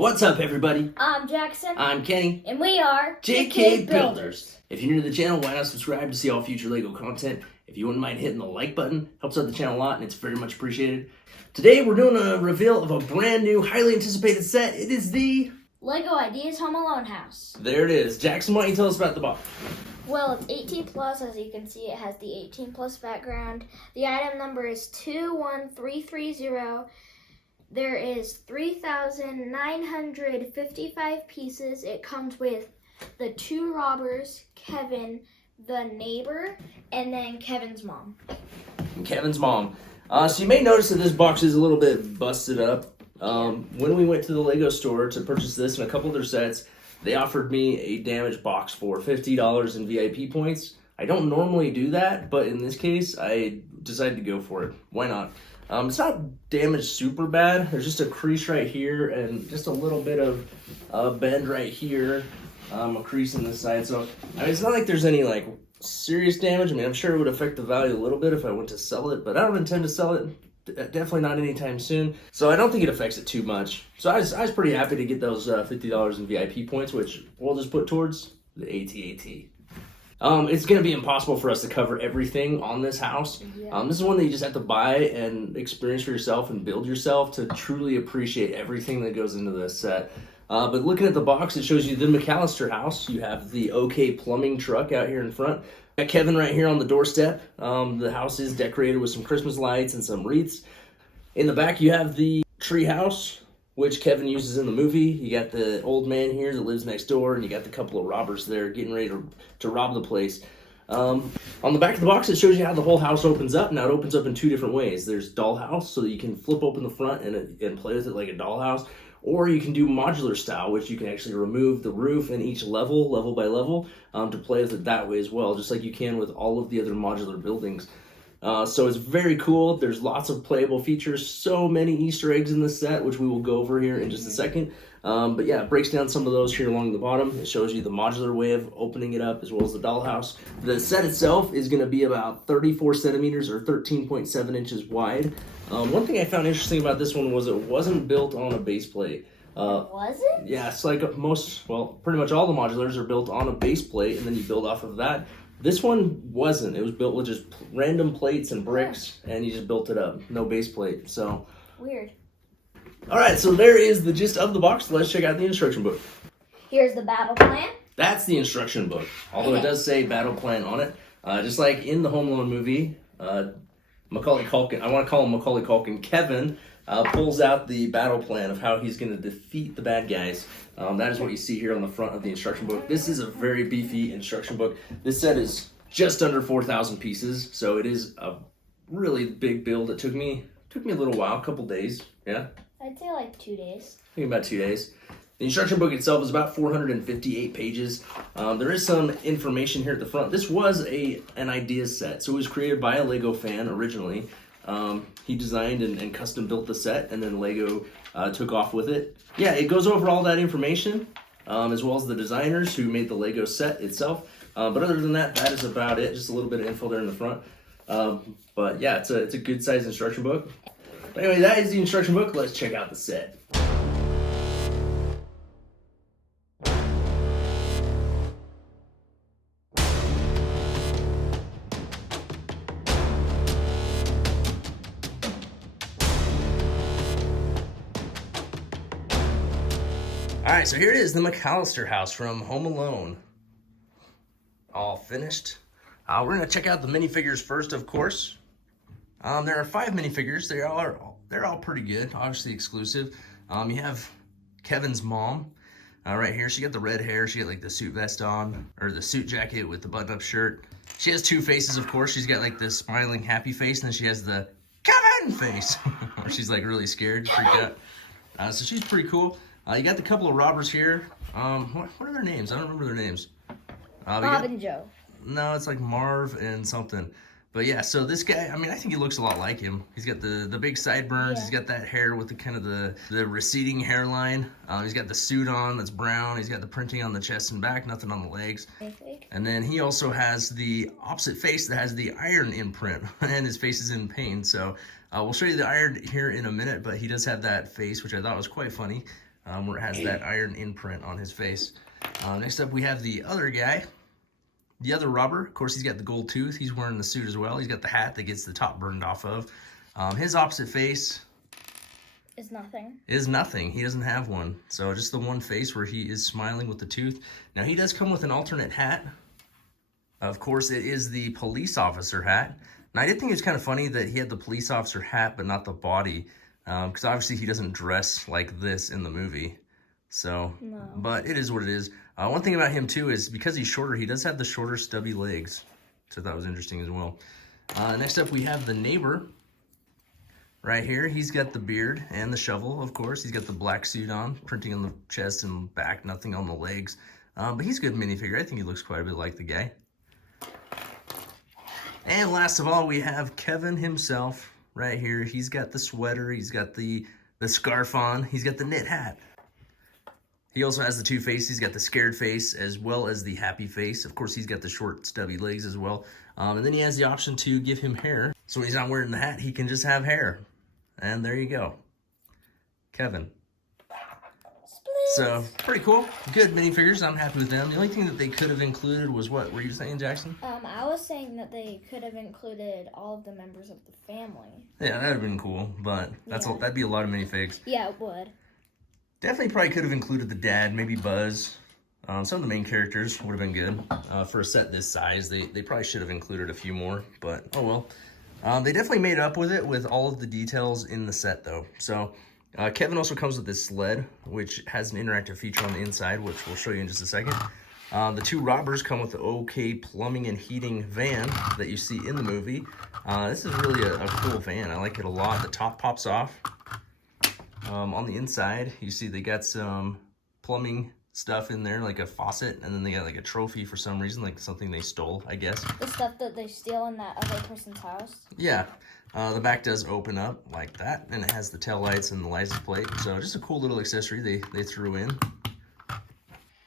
What's up, everybody? I'm Jackson. I'm Kenny. And we are JK Builders. If you're new to the channel, why not subscribe to see all future LEGO content? If you wouldn't mind hitting the like button, helps out the channel a lot and it's very much appreciated. Today we're doing a reveal of a brand new, highly anticipated set. It is the LEGO Ideas Home Alone house. There it is. Jackson, why don't you tell us about the box? Well, it's 18 plus. As you can see, it has the 18 plus background. The item number is 21330. There is 3,955 pieces. It comes with the two robbers, Kevin, the neighbor, and then Kevin's mom. Kevin's mom. So you may notice that this box is a little bit busted up. When we went to the LEGO store to purchase this and a couple of their sets, they offered me a damaged box for $50 in VIP points. I don't normally do that, but in this case, I decided to go for it. Why not? It's not damaged super bad. There's just a crease right here and just a little bit of bend right here, a crease in this side. So I mean, it's not like there's any like serious damage. I mean, I'm sure it would affect the value a little bit if I went to sell it, but I don't intend to sell it. Definitely not anytime soon. So I don't think it affects it too much. So I was pretty happy to get those $50 in VIP points, which we'll just put towards the AT-AT. It's going to be impossible for us to cover everything on this house. Yeah. This is one that you just have to buy and experience for yourself and build yourself to truly appreciate everything that goes into this set. But looking at the box, it shows you the McAllister house. You have the OK Plumbing truck out here in front. Got Kevin right here on the doorstep. The house is decorated with some Christmas lights and some wreaths. In the back, you have the tree house, which Kevin uses in the movie. You got the old man here that lives next door, and you got the couple of robbers there getting ready to rob the place. On the back of the box, it shows you how the whole house opens up. Now, it opens up in two different ways. There's dollhouse, so that you can flip open the front and play with it like a dollhouse. Or you can do modular style, which you can actually remove the roof in each level by level, to play with it that way as well, just like you can with all of the other modular buildings. So it's very cool. There's lots of playable features, so many Easter eggs in this set, which we will go over here in just a second. But yeah, it breaks down some of those here along the bottom. It shows you the modular way of opening it up as well as the dollhouse. The set itself is going to be about 34 centimeters or 13.7 inches wide. One thing I found interesting about this one was it wasn't built on a base plate. Was it? Yeah, it's like pretty much all the modulars are built on a base plate, and then you build off of that. This one wasn't. It was built with just random plates and bricks, and you just built it up. No base plate, so. Weird. All right, so there is the gist of the box. Let's check out the instruction book. Here's the battle plan. That's the instruction book, although it does say battle plan on it. Just like in the Home Alone movie, Macaulay Culkin, I want to call him Macaulay Culkin, Kevin pulls out the battle plan of how he's going to defeat the bad guys. That is what you see here on the front of the instruction book. This is a very beefy instruction book. This set is just under 4,000 pieces, so it is a really big build. It took me a little while, a couple days. Yeah? I'd say like 2 days. I think about 2 days. The instruction book itself is about 458 pages. There is some information here at the front. This was an ideas set, so it was created by a LEGO fan originally. He designed and custom built the set, and then LEGO took off with it. Yeah, it goes over all that information, as well as the designers who made the LEGO set itself. But other than that, that is about it. Just a little bit of info there in the front. But yeah, it's a good sized instruction book. But anyway, that is the instruction book. Let's check out the set. All right, so here it is, the McAllister house from Home Alone. All finished. We're going to check out the minifigures first, of course. There are 5 minifigures. They're all pretty good, obviously exclusive. You have Kevin's mom right here. She got the red hair. She got like the suit vest on, or the suit jacket with the button-up shirt. She has 2 faces, of course. She's got like the smiling happy face, and then she has the Kevin face, where she's like really scared, freaked out. So she's pretty cool. You got the couple of robbers here. What are their names? I don't remember their names. Bob and Joe. No, it's like Marv and something. But yeah, so this guy, I mean, I think he looks a lot like him. He's got the big sideburns. Yeah. He's got that hair with the kind of the receding hairline. He's got the suit on that's brown. He's got the printing on the chest and back, nothing on the legs. And then he also has the opposite face that has the iron imprint, and his face is in pain. So we'll show you the iron here in a minute, but he does have that face, which I thought was quite funny. where it has that iron imprint on his face. Next up, we have the other guy, the other robber. Of course, he's got the gold tooth. He's wearing the suit as well. He's got the hat that gets the top burned off of. His opposite face is nothing. Is nothing. He doesn't have one. So just the one face where he is smiling with the tooth. Now, he does come with an alternate hat. Of course, it is the police officer hat. Now, I did think it was kind of funny that he had the police officer hat, but not the body. Because obviously he doesn't dress like this in the movie. So, no. But it is what it is. One thing about him too is because he's shorter, he does have the shorter stubby legs. So that was interesting as well. Next up we have the neighbor right here. He's got the beard and the shovel, of course. He's got the black suit on, printing on the chest and back, nothing on the legs. But he's a good minifigure. I think he looks quite a bit like the guy. And last of all, we have Kevin himself. Right here, he's got the sweater, he's got the scarf on, he's got the knit hat. He also has the two faces. He's got the scared face as well as the happy face. Of course, he's got the short, stubby legs as well. And then he has the option to give him hair. So when he's not wearing the hat, he can just have hair. And there you go. Kevin. So, pretty cool. Good minifigures. I'm happy with them. The only thing that they could have included was what? Were you saying, Jackson? I was saying that they could have included all of the members of the family. Yeah, that would have been cool, but that'd be a lot of minifigs. Yeah, it would. Definitely probably could have included the dad, maybe Buzz. Some of the main characters would have been good. For a set this size, they probably should have included a few more, but oh well. They definitely made up with it with all of the details in the set, though. So, Kevin also comes with this sled, which has an interactive feature on the inside, which we'll show you in just a second. The two robbers come with the OK Plumbing and Heating van that you see in the movie. This is really a cool van. I like it a lot. The top pops off. On the inside, you see they got some plumbing stuff in there, like a faucet, and then they got like a trophy for some reason, like something they stole, I guess. The stuff that they steal in that other person's house? Yeah. The back does open up like that, and it has the tail lights and the license plate. So just a cool little accessory they threw in.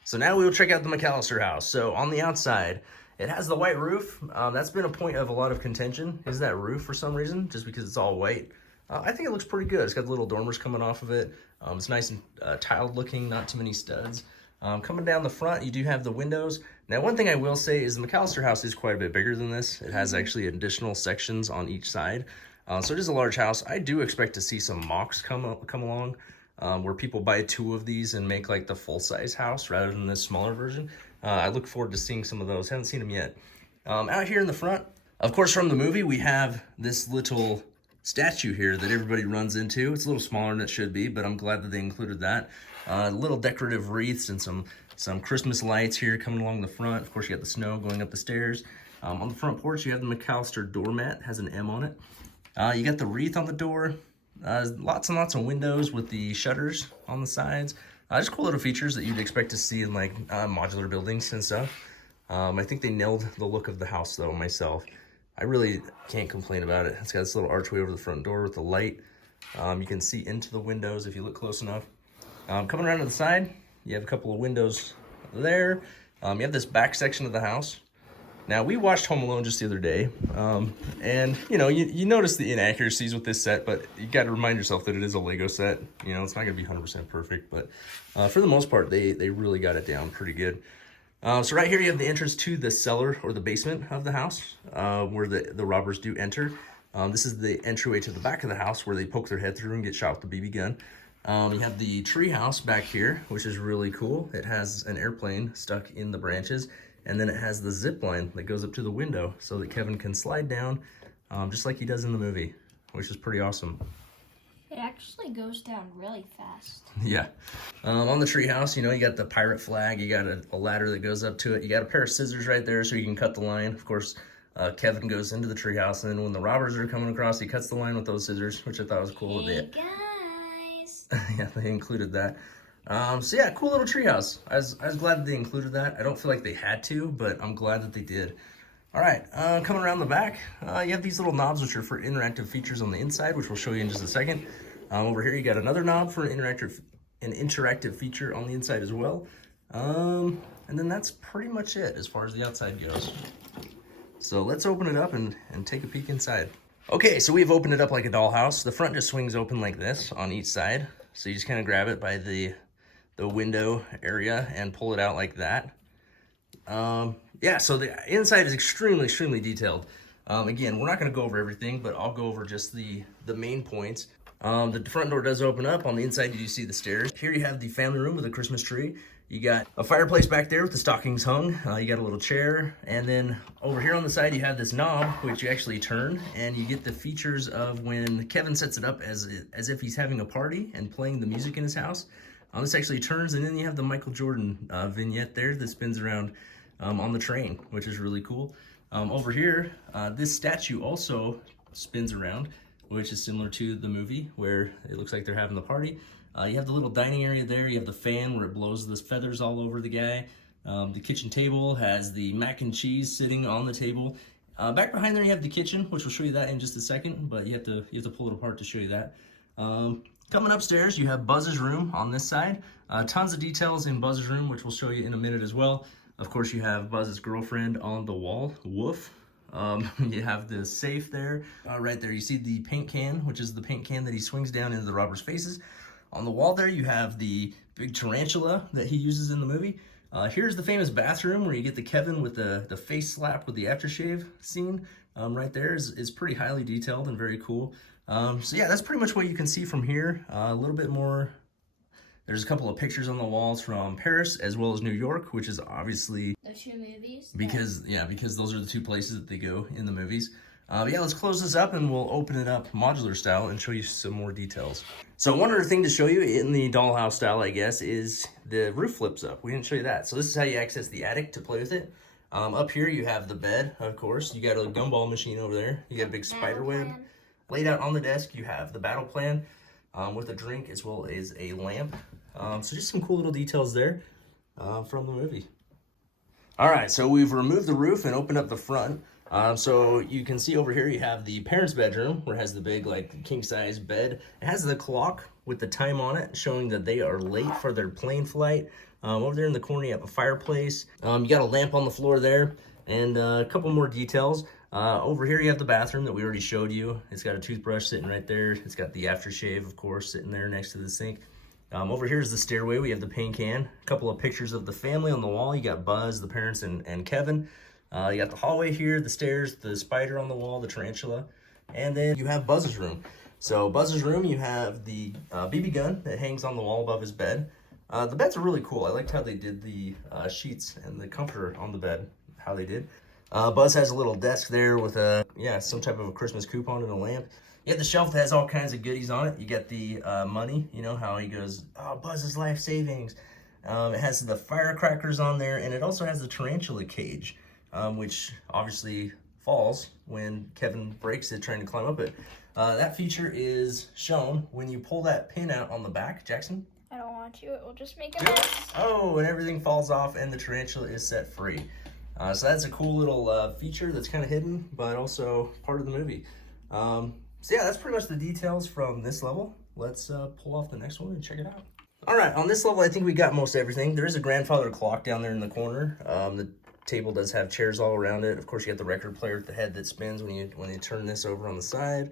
So now we will check out the McAllister house. So on the outside, it has the white roof. That's been a point of a lot of contention, is that roof for some reason, just because it's all white. I think it looks pretty good. It's got the little dormers coming off of it. It's nice and tiled looking, not too many studs. Coming down the front, you do have the windows. Now, one thing I will say is the McAllister house is quite a bit bigger than this. It has actually additional sections on each side. So it is a large house. I do expect to see some mocks come along where people buy two of these and make like the full-size house rather than this smaller version. I look forward to seeing some of those. Haven't seen them yet. Out here in the front, of course, from the movie, we have this little statue here that everybody runs into. It's a little smaller than it should be, but I'm glad that they included that. Little decorative wreaths and some Christmas lights here coming along the front. Of course, you got the snow going up the stairs. On the front porch, you have the McAllister doormat. It has an M on it. You got the wreath on the door. Lots and lots of windows with the shutters on the sides. Just cool little features that you'd expect to see in like modular buildings and stuff. I think they nailed the look of the house though, myself. I really can't complain about it. It's got this little archway over the front door with the light. You can see into the windows if you look close enough. Coming around to the side, you have a couple of windows there. You have this back section of the house. Now, we watched Home Alone just the other day, and, you know, you notice the inaccuracies with this set, but you got to remind yourself that it is a Lego set. You know, it's not going to be 100% perfect, but for the most part, they really got it down pretty good. So right here, you have the entrance to the cellar or the basement of the house, where the robbers do enter. This is the entryway to the back of the house where they poke their head through and get shot with the BB gun. You have the tree house back here, which is really cool. It has an airplane stuck in the branches. And then it has the zip line that goes up to the window so that Kevin can slide down just like he does in the movie, which is pretty awesome. It actually goes down really fast. Yeah. On the treehouse, you know, you got the pirate flag. You got a ladder that goes up to it. You got a pair of scissors right there so you can cut the line. Of course, Kevin goes into the treehouse, and then when the robbers are coming across, he cuts the line with those scissors, which I thought was cool. Hey, guys! Yeah, they included that. So yeah, cool little treehouse. I was glad that they included that. I don't feel like they had to, but I'm glad that they did. All right, coming around the back, you have these little knobs which are for interactive features on the inside, which we'll show you in just a second. Over here, you got another knob for an interactive feature on the inside as well. And then that's pretty much it as far as the outside goes. So let's open it up and take a peek inside. Okay, so we've opened it up like a dollhouse. The front just swings open like this on each side. So you just kind of grab it by the the window area and pull it out like that. Yeah, so the inside is extremely detailed. Again, we're not going to go over everything, but I'll go over just the main points. The front door does open up. On the inside, you do see the stairs. Here you have the family room with a Christmas tree. You got a fireplace back there with the stockings hung. You got a little chair. And then over here on the side, you have this knob, which you actually turn. And you get the features of when Kevin sets it up as if he's having a party and playing the music in his house. This actually turns, and then you have the Michael Jordan vignette there that spins around on the train, which is really cool. Over here, this statue also spins around, which is similar to the movie where it looks like they're having the party. You have the little dining area there. You have the fan where it blows the feathers all over the guy. The kitchen table has the mac and cheese sitting on the table. Back behind there, you have the kitchen, which will show you that in just a second, but you have to pull it apart to show you that. Coming upstairs, you have Buzz's room on this side. Tons of details in Buzz's room, which we'll show you in a minute as well. Of course, you have Buzz's girlfriend on the wall, Woof. You have the safe there. Right there, you see the paint can, which is the paint can that he swings down into the robbers' faces. On the wall there, you have the big tarantula that he uses in the movie. Here's the famous bathroom where you get the Kevin with the face slap with the aftershave scene. Right there is pretty highly detailed and very cool. So yeah, that's pretty much what you can see from here. A little bit more. There's a couple of pictures on the walls from Paris as well as New York, which is obviously The two movies. because those are the two places that they go in the movies. Yeah, let's close this up and we'll open it up modular style and show you some more details. So one other thing to show you in the dollhouse style, I guess, is the roof flips up. We didn't show you that. So this is how you access the attic to play with it. Up here you have the bed, of course. You got a gumball machine over there. You got a big spider web. Laid out on the desk, you have the battle plan with a drink as well as a lamp. So just some cool little details there from the movie. All right, so we've removed the roof and opened up the front. So you can see over here you have the parents' bedroom where it has the big like king-size bed. It has the clock with the time on it showing that they are late for their plane flight. Over there in the corner you have a fireplace. You got a lamp on the floor there and a couple more details. Over here you have the bathroom that we already showed you. It's got a toothbrush sitting right there. It's got the aftershave, of course, sitting there next to the sink. Over here is the stairway. We have the paint can. A couple of pictures of the family on the wall. You got Buzz, the parents, and Kevin. You got the hallway here, the stairs, the spider on the wall, the tarantula. And then you have Buzz's room. So Buzz's room, you have the BB gun that hangs on the wall above his bed. The beds are really cool. I liked how they did the sheets and the comforter on the bed, how they did. Buzz has a little desk there with some type of a Christmas coupon and a lamp. You have the shelf that has all kinds of goodies on it. You got the money, you know, how he goes, oh, Buzz's life savings. It has the firecrackers on there, and it also has the tarantula cage, which obviously falls when Kevin breaks it trying to climb up it. That feature is shown when you pull that pin out on the back, Jackson. I don't want to, it will just make a mess. Oh, and everything falls off and the tarantula is set free. So that's a cool little feature that's kind of hidden, but also part of the movie. So yeah, that's pretty much the details from this level. Let's pull off the next one and check it out. All right, on this level, I think we got most everything. There is a grandfather clock down there in the corner. The table does have chairs all around it. Of course, you got the record player at the head that spins when you turn this over on the side.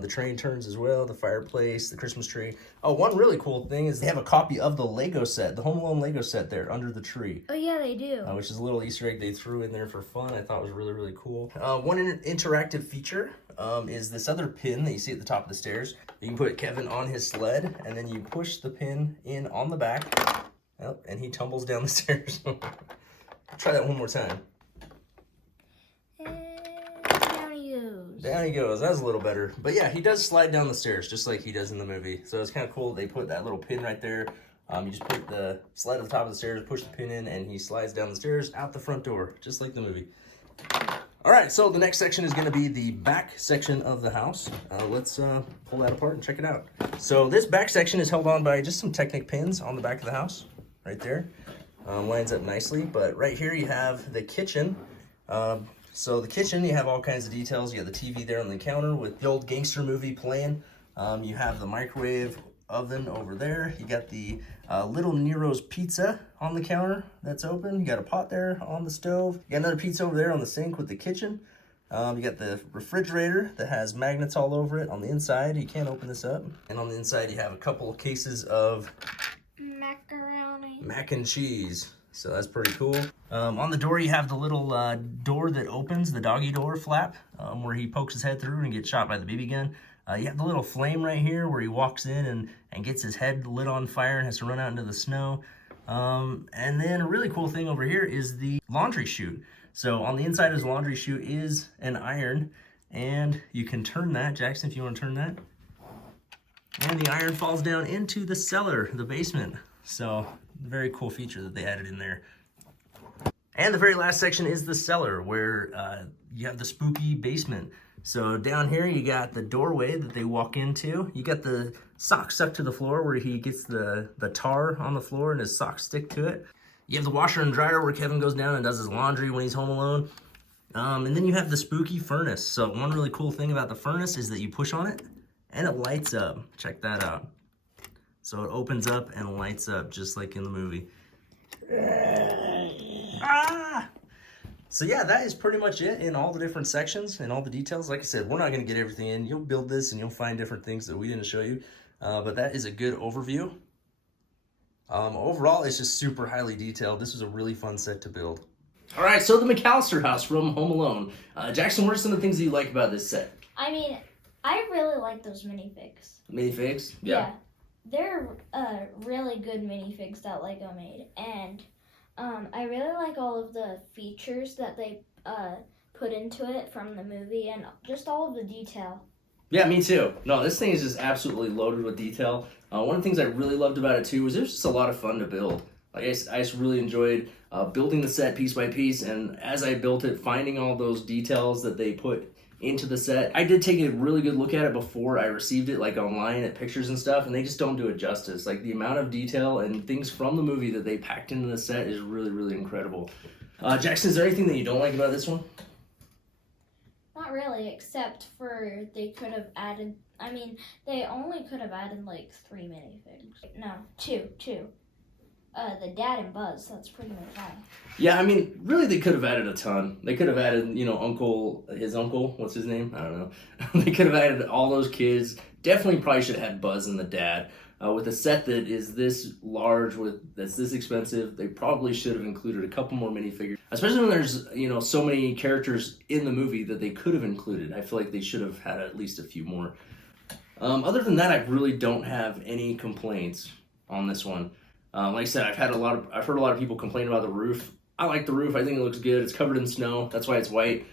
The train turns as well, the fireplace, the Christmas tree. Oh, one really cool thing is they have a copy of the Lego set, the Home Alone Lego set there under the tree. Oh yeah, they do. Which is a little Easter egg they threw in there for fun. I thought was really cool. One interactive feature is this other pin that you see at the top of the stairs. You can put Kevin on his sled, and then you push the pin in on the back, and he tumbles down the stairs. Try that one more time. Down he goes. That's a little better. But yeah, he does slide down the stairs just like he does in the movie. So it's kind of cool. They put that little pin right there. You just put the slide at the top of the stairs, push the pin in, and he slides down the stairs out the front door, just like the movie. All right, so the next section is going to be the back section of the house. Let's pull that apart and check it out. So this back section is held on by just some Technic pins on the back of the house, right there. Lines up nicely. But right here you have the kitchen. So the kitchen, you have all kinds of details. You have the TV there on the counter with the old gangster movie playing. You have the microwave oven over there. You got the Little Nero's pizza on the counter that's open. You got a pot there on the stove. You got another pizza over there on the sink with the kitchen. You got the refrigerator that has magnets all over it on the inside. You can't open this up. And on the inside, you have a couple of cases of Macaroni. Mac and cheese. So that's pretty cool. On the door, you have the little door that opens, the doggy door flap, where he pokes his head through and gets shot by the BB gun. You have the little flame right here where he walks in and gets his head lit on fire and has to run out into the snow. And then a really cool thing over here is the laundry chute. So on the inside of his laundry chute is an iron, and you can turn that. Jackson, if you want to turn that. And the iron falls down into the cellar, the basement. So very cool feature that they added in there. And the very last section is the cellar, where you have the spooky basement. So down here you got the doorway that they walk into. You got the sock stuck to the floor where he gets the tar on the floor and his socks stick to it. You have the washer and dryer where Kevin goes down and does his laundry when he's home alone. And then you have the spooky furnace. So one really cool thing about the furnace is that you push on it and it lights up. Check that out. So it opens up and lights up just like in the movie. Ah! So yeah, that is pretty much it in all the different sections and all the details. Like I said, we're not going to get everything in. You'll build this and you'll find different things that we didn't show you. But that is a good overview. Overall, it's just super highly detailed. This was a really fun set to build. All right, so the McAllister house from Home Alone. Jackson, what are some of the things that you like about this set? I mean, I really like those minifigs. Minifigs? Yeah. They're really good minifigs that Lego made. And I really like all of the features that they put into it from the movie and just all of the detail. Yeah, me too. No, this thing is just absolutely loaded with detail. One of the things I really loved about it too was it was just a lot of fun to build. Like I just really enjoyed building the set piece by piece, and as I built it, finding all those details that they put into the set. I did take a really good look at it before I received it, like online at pictures and stuff, and they just don't do it justice. Like the amount of detail and things from the movie that they packed into the set is really, really incredible. Jackson, is there anything that you don't like about this one? Not really, except for they could have added, I mean, they only could have added like 3 minifigs. No, two. The dad and Buzz, that's pretty much all. Yeah, I mean, really they could have added a ton. They could have added, his uncle, what's his name? I don't know. They could have added all those kids. Definitely probably should have had Buzz and the dad. With a set that is this large, that's this expensive, they probably should have included a couple more minifigures. Especially when there's, so many characters in the movie that they could have included. I feel like they should have had at least a few more. Other than that, I really don't have any complaints on this one. Like I said, I've heard a lot of people complain about the roof. I like the roof. I think it looks good. It's covered in snow. That's why it's white.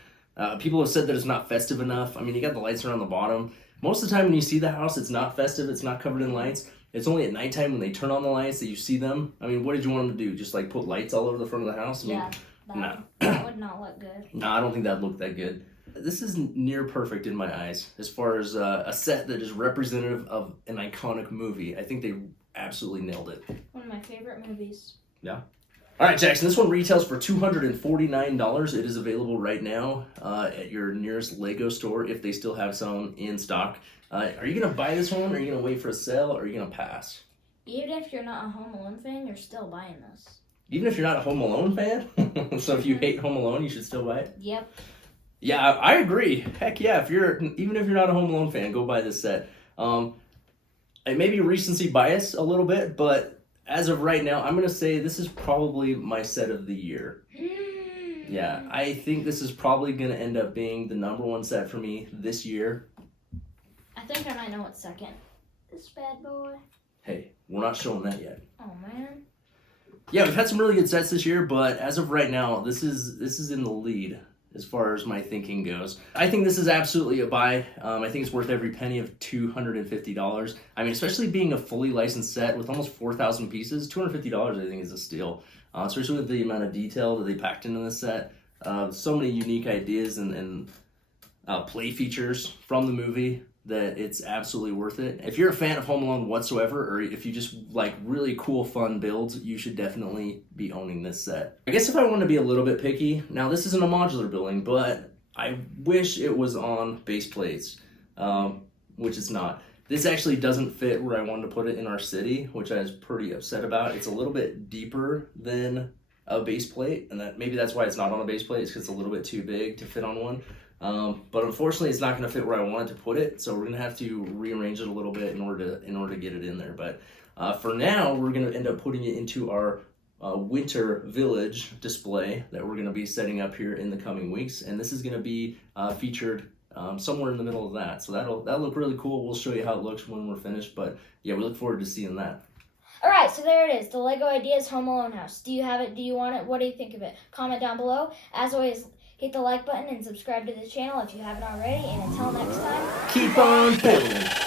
People have said that it's not festive enough. I mean, you got the lights around the bottom. Most of the time when you see the house, it's not festive. It's not covered in lights. It's only at nighttime when they turn on the lights that you see them. I mean, what did you want them to do? Just like put lights all over the front of the house? Yeah, that would not look good. No, I don't think that'd look that good. This is near perfect in my eyes as far as a set that is representative of an iconic movie. I think they absolutely nailed it. One of my favorite movies. Yeah. All right, Jackson, this one retails for $249. It is available right now at your nearest Lego store if they still have some in stock. Are you going to buy this one? Are you going to wait for a sale? Or are you going to pass? Even if you're not a Home Alone fan, you're still buying this. Even if you're not a Home Alone fan? So if you hate Home Alone, you should still buy it? Yep. Yeah, I agree. Heck yeah, even if you're not a Home Alone fan, go buy this set. It may be recency bias a little bit, but as of right now, I'm going to say this is probably my set of the year. Yeah, I think this is probably going to end up being the #1 set for me this year. I think I might know what's second. This bad boy. Hey, we're not showing that yet. Oh, man. Yeah, we've had some really good sets this year, but as of right now, this is in the lead as far as my thinking goes. I think this is absolutely a buy. I think it's worth every penny of $250. I mean, especially being a fully licensed set with almost 4,000 pieces, $250 I think is a steal. Especially with the amount of detail that they packed into this set. So many unique ideas and play features from the movie that it's absolutely worth it. If you're a fan of Home Alone whatsoever, or if you just like really cool, fun builds, you should definitely be owning this set. I guess if I want to be a little bit picky, now this isn't a modular building, but I wish it was on base plates, which it's not. This actually doesn't fit where I wanted to put it in our city, which I was pretty upset about. It's a little bit deeper than a base plate, and maybe that's why it's not on a base plate, it's because it's a little bit too big to fit on one. But unfortunately, it's not going to fit where I wanted to put it, so we're going to have to rearrange it a little bit in order to get it in there. But For now, we're going to end up putting it into our winter village display that we're going to be setting up here in the coming weeks, and this is going to be featured somewhere in the middle of that. So that'll look really cool. We'll show you how it looks when we're finished, but yeah, we look forward to seeing that. All right, so there it is, the Lego Ideas Home Alone house. Do you have it? Do you want it? What do you think of it? Comment down below. As always, hit the like button and subscribe to the channel if you haven't already. And until next time, keep on building.